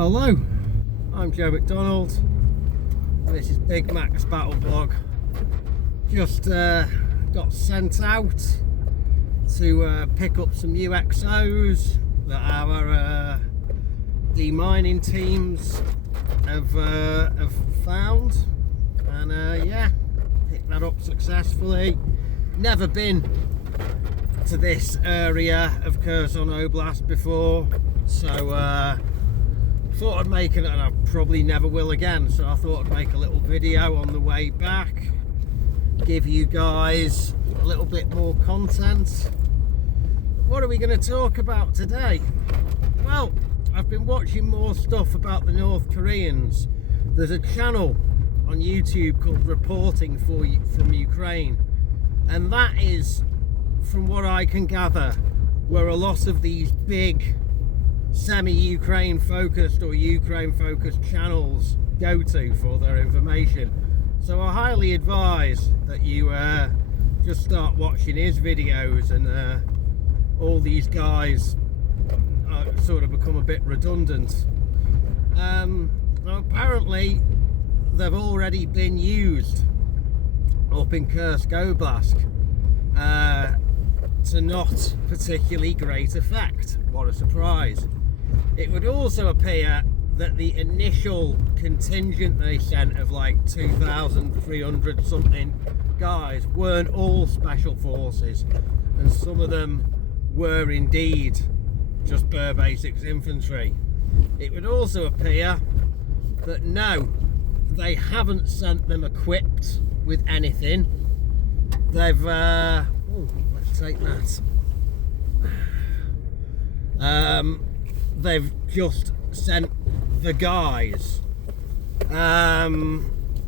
Hello, I'm Joe McDonald, and this is Big Mac's Battle Blog. Just got sent out to pick up some UXOs that our demining teams have found, and yeah, picked that up successfully. Never been to this area of Kherson Oblast before, so thought I'd make it, and I probably never will again, so I thought I'd make a little video on the way back, give you guys a little bit more content. What are we going to talk about today? Well, I've been watching more stuff about the North Koreans. There's a channel on YouTube called Reporting from Ukraine, and that is, from what I can gather, where a lot of these big semi-Ukraine focused or Ukraine focused channels go to for their information. So I highly advise that you just start watching his videos, and all these guys sort of become a bit redundant. Apparently they've already been used up in Kursk Oblast to not particularly great effect. What a surprise. It would also appear that the initial contingent they sent of like 2,300 something guys weren't all special forces, and some of them were indeed just bare basics infantry. It would also appear that no, they haven't sent them equipped with anything. They've let's take that. They've just sent the guys.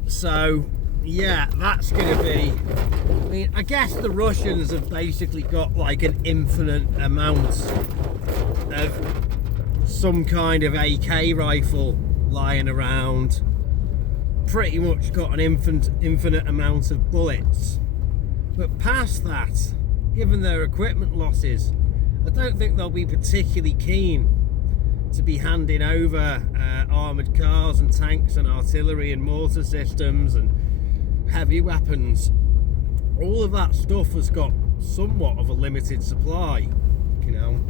So yeah, that's going to be, I mean, I guess the Russians have basically got like an infinite amount of some kind of AK rifle lying around, pretty much got an infinite amount of bullets. But past that, given their equipment losses, I don't think they'll be particularly keen to be handing over armoured cars and tanks and artillery and mortar systems and heavy weapons. All of that stuff has got somewhat of a limited supply, you know.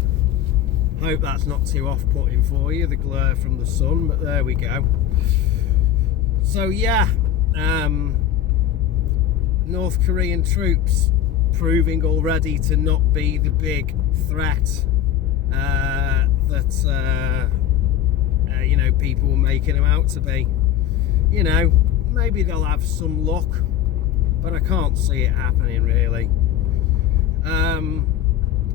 Hope that's not too off-putting for you, the glare from the sun, but there we go. So yeah, North Korean troops proving already to not be the big threat that you know, people were making them out to be. You know, maybe they'll have some luck, but I can't see it happening really.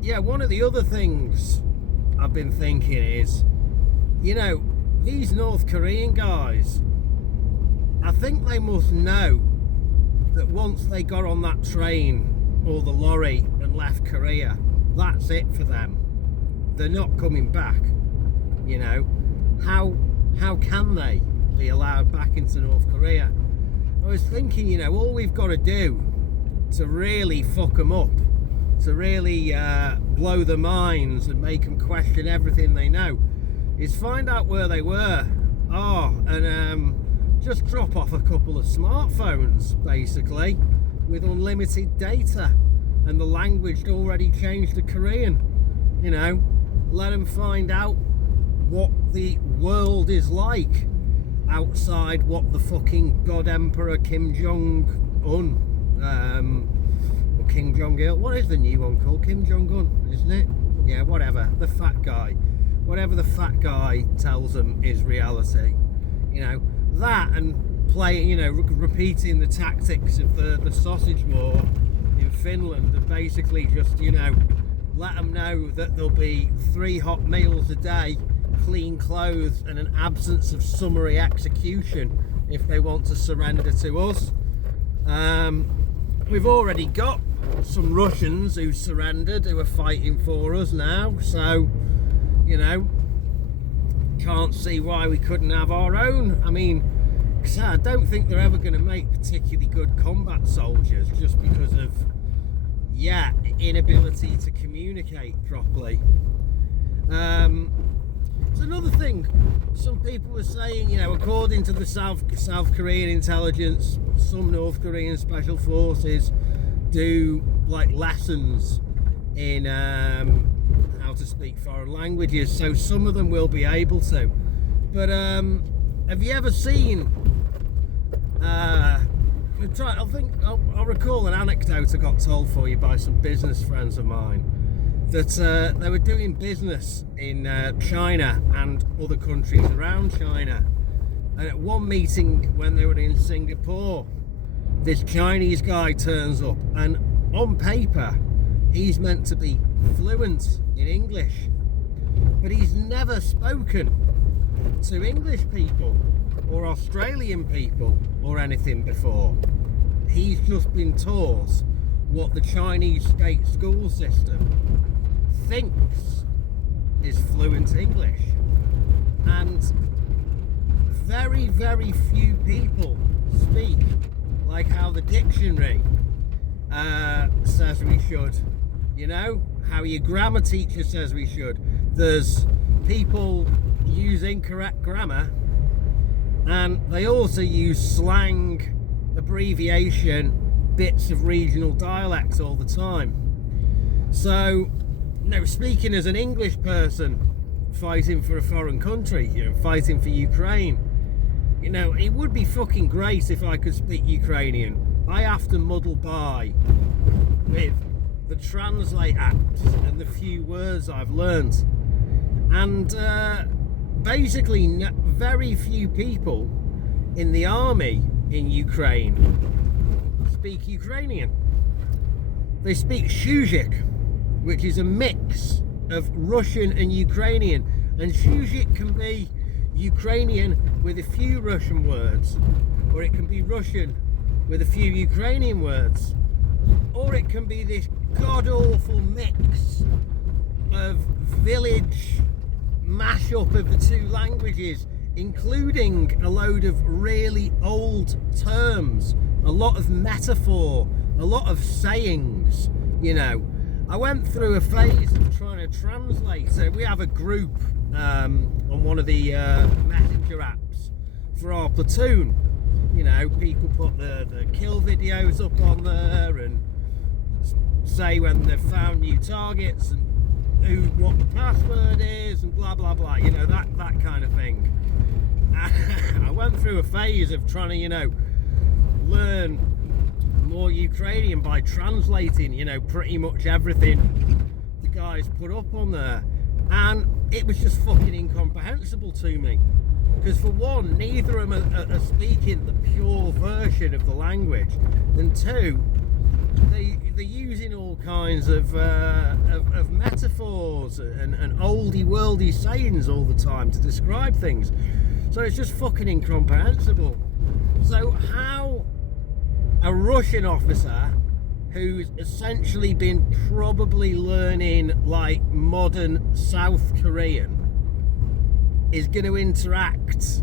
Yeah, one of the other things I've been thinking is, you know, these North Korean guys, I think they must know that once they got on that train or the lorry and left Korea, that's it for them. They're not coming back. You know, how can they be allowed back into North Korea? I was thinking, you know, all we've got to do to really fuck them up, to really blow their minds and make them question everything they know, is find out where they were. And just drop off a couple of smartphones, basically, with unlimited data, and the language already changed to Korean. You know, let them find out what the world is like outside what the fucking God Emperor Kim Jong-un, or Kim Jong-il, what is the new one called? Kim Jong-un, isn't it? Yeah, whatever, the fat guy. Whatever the fat guy tells them is reality. You know, that, and playing, you know, repeating the tactics of the sausage war in Finland, and basically just, you know, let them know that there'll be 3 hot meals a day, clean clothes, and an absence of summary execution if they want to surrender to us. We've already got some Russians who surrendered, who are fighting for us now, so, you know, can't see why we couldn't have our own. I mean, I don't think they're ever going to make particularly good combat soldiers, just because of, yeah, inability to communicate properly. It's another thing. Some people were saying, you know, according to the South Korean intelligence, some North Korean special forces do like lessons in how to speak foreign languages, so some of them will be able to. But have you ever seen? I'll recall an anecdote I got told for you by some business friends of mine that they were doing business in China and other countries around China, and at one meeting when they were in Singapore, this Chinese guy turns up, and on paper he's meant to be fluent in English, but he's never spoken to English people or Australian people or anything before. He's just been taught what the Chinese state school system thinks is fluent English, and very, very few people speak like how the dictionary says we should, you know, how your grammar teacher says we should. There's people use incorrect grammar, and they also use slang, abbreviation, bits of regional dialects all the time. So, you know, speaking as an English person fighting for a foreign country, you know, fighting for Ukraine, you know, it would be fucking great if I could speak Ukrainian. I have to muddle by with the Translate apps and the few words I've learnt, and basically very few people in the army in Ukraine speak Ukrainian. They speak Shuzhik, which is a mix of Russian and Ukrainian, and Shuzhik can be Ukrainian with a few Russian words, or it can be Russian with a few Ukrainian words, or it can be this god-awful mix of village mash-up of the two languages, including a load of really old terms, a lot of metaphor, a lot of sayings, you know. I went through a phase of trying to translate. So we have a group on one of the messenger apps for our platoon. You know, people put the kill videos up on there and say when they've found new targets and what the password is and blah blah blah, you know, that kind of thing. I went through a phase of trying to, you know, learn more Ukrainian by translating, you know, pretty much everything the guys put up on there, and it was just fucking incomprehensible to me, because for one, neither of them are speaking the pure version of the language, and two, they're using all kinds of metaphors and oldie worldy sayings all the time to describe things. So it's just fucking incomprehensible. So how a Russian officer who's essentially been probably learning like modern South Korean is going to interact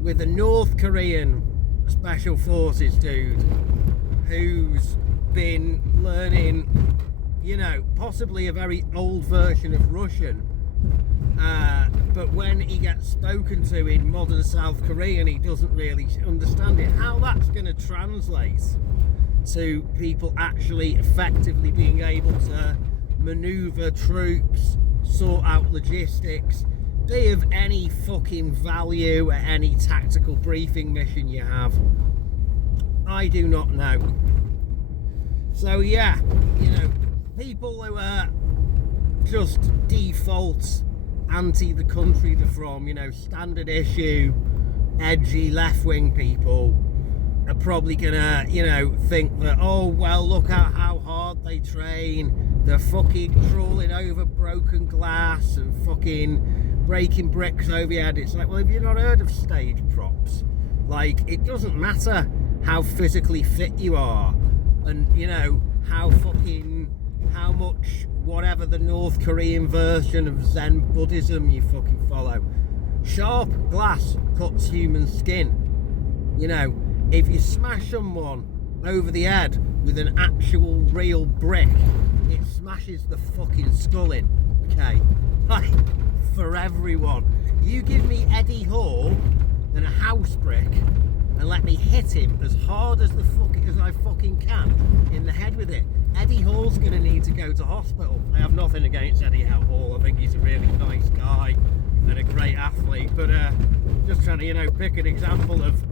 with a North Korean special forces dude who's been learning, you know, possibly a very old version of Russian, but when he gets spoken to in modern South Korean, he doesn't really understand it. How that's going to translate to people actually effectively being able to maneuver troops, sort out logistics, be of any fucking value at any tactical briefing mission you have, I do not know. So yeah, you know, people who are just default anti the country they're from, you know, standard issue, edgy left-wing people are probably gonna, you know, think that, oh well, look at how hard they train, they're fucking crawling over broken glass and fucking breaking bricks over your head. It's like, well, have you not heard of stage props? Like, it doesn't matter how physically fit you are, and you know how much whatever the North Korean version of Zen Buddhism you fucking follow. Sharp glass cuts human skin. You know, if you smash someone over the head with an actual real brick, it smashes the fucking skull in. Okay, like, for everyone. You give me Eddie Hall and a house brick and let me hit him as hard as I fucking can in the head with it. Eddie Hall's going to need to go to hospital. I have nothing against Eddie Hall. I think he's a really nice guy and a great athlete. But just trying to, pick an example of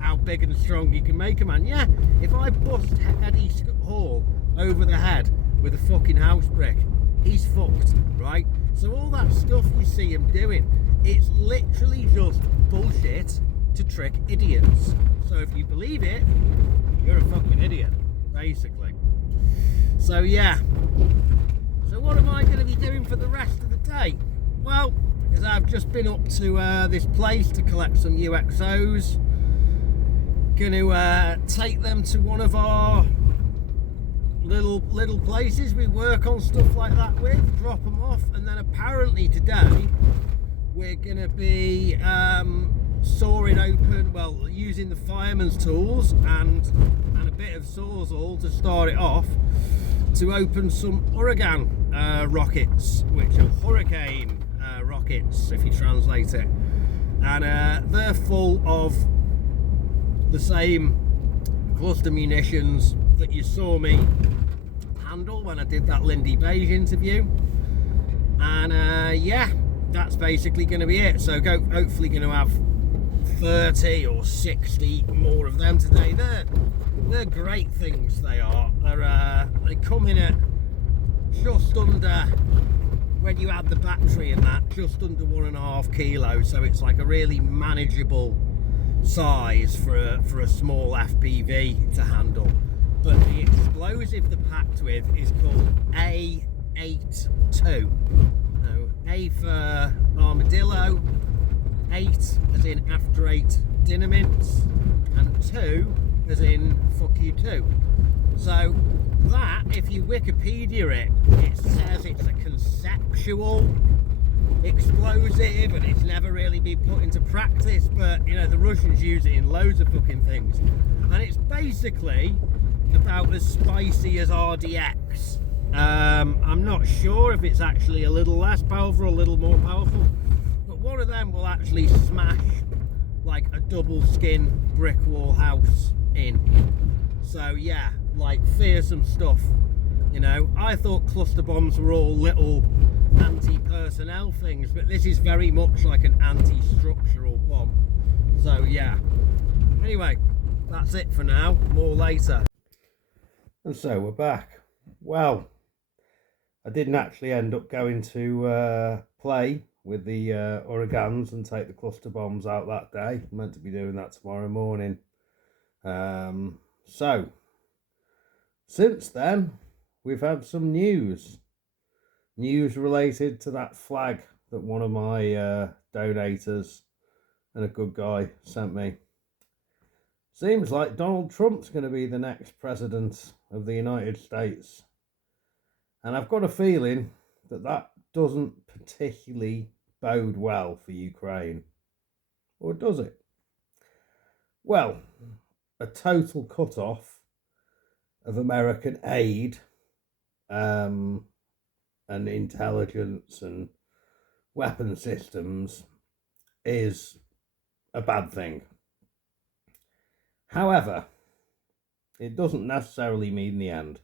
how big and strong you can make a man. Yeah, if I bust Eddie Hall over the head with a fucking house brick, he's fucked, right? So all that stuff you see him doing, it's literally just bullshit to trick idiots. So if you believe it, you're a fucking idiot, basically. So yeah. So what am I going to be doing for the rest of the day? Well, because I've just been up to this place to collect some UXOs. Going to take them to one of our little places we work on stuff like that with, drop them off, and then apparently today we're going to be sawing open, using the fireman's tools and a bit of sawzall to start it off, to open some Uragan rockets, which are hurricane rockets if you translate it, and they're full of the same cluster munitions that you saw me handle when I did that Lindy Beige interview. And yeah, that's basically going to be it. So hopefully going to have 30 or 60 more of them today. They're great things, they are. They come in at just under, when you add the battery and that, just under 1.5 kilos, so it's like a really manageable size for a small FPV to handle. But the explosive they're packed with is called A82. No, A for armadillo, 8 as in after 8 dynamits, and 2 as in fuck you too. So that, if you Wikipedia it says it's a conceptual explosive and it's never really been put into practice, but the Russians use it in loads of fucking things, and it's basically about as spicy as RDX. I'm not sure if it's actually a little less powerful or a little more powerful, but one of them will actually smash like a double skin brick wall house in. So yeah, like fearsome stuff. I thought cluster bombs were all little anti-personnel things, but this is very much like an anti-structural bomb. So yeah, anyway, that's it for now, more later. And so we're back. Well, I didn't actually end up going to play with the Uragans and take the cluster bombs out that day. I'm meant to be doing that tomorrow morning. So since then we've had some news related to that flag that one of my donators and a good guy sent me. Seems like Donald Trump's going to be the next president of the United States. And I've got a feeling that doesn't particularly bode well for Ukraine. Or does it? Well, a total cut-off of American aid and intelligence and weapon systems is a bad thing. However, it doesn't necessarily mean the end.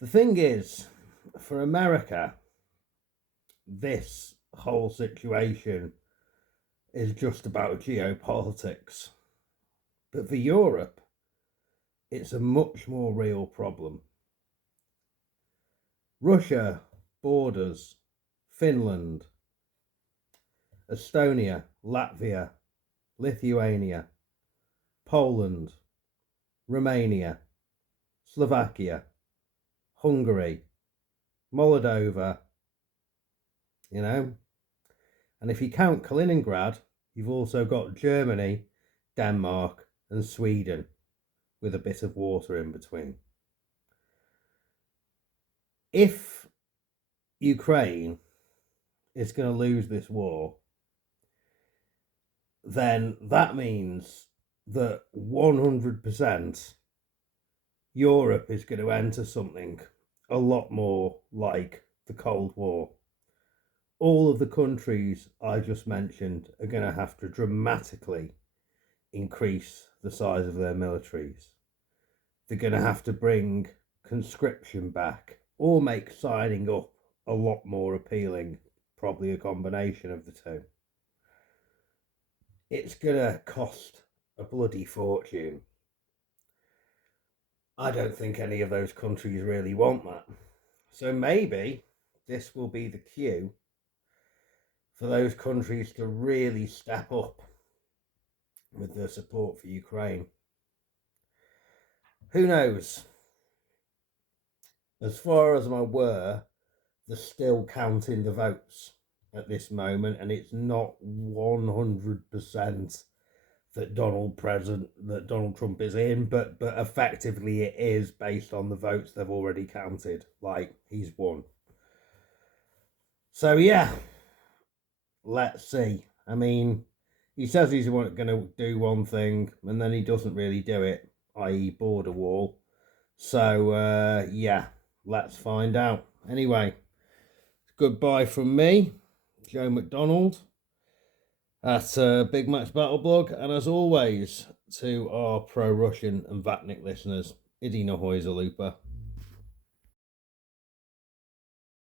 The thing is, for America, this whole situation is just about geopolitics. But for Europe, it's a much more real problem. Russia borders Finland, Estonia, Latvia, Lithuania, Poland, Romania, Slovakia, Hungary, Moldova, and if you count Kaliningrad, you've also got Germany, Denmark and Sweden, with a bit of water in between. If Ukraine is going to lose this war, then that means that 100% Europe is going to enter something a lot more like the Cold War. all of the countries I just mentioned are going to have to dramatically increase the size of their militaries. They're going to have to bring conscription back or make signing up a lot more appealing, probably a combination of the two. It's going to cost a bloody fortune. I don't think any of those countries really want that. So maybe this will be the cue for those countries to really step up with their support for Ukraine. Who knows? As far as I'm aware, they're still counting the votes at this moment, and it's not 100% that Donald Trump is in, but effectively it is based on the votes they've already counted. Like, he's won. So yeah, let's see. I mean, he says he's going to do one thing, and then he doesn't really do it, i.e. border wall. So yeah, let's find out. Anyway, goodbye from me, Joe McDonald, at Big Max Battle Blog, and as always, to our pro-Russian and Vatnik listeners, Idi Nahoy Zalupa.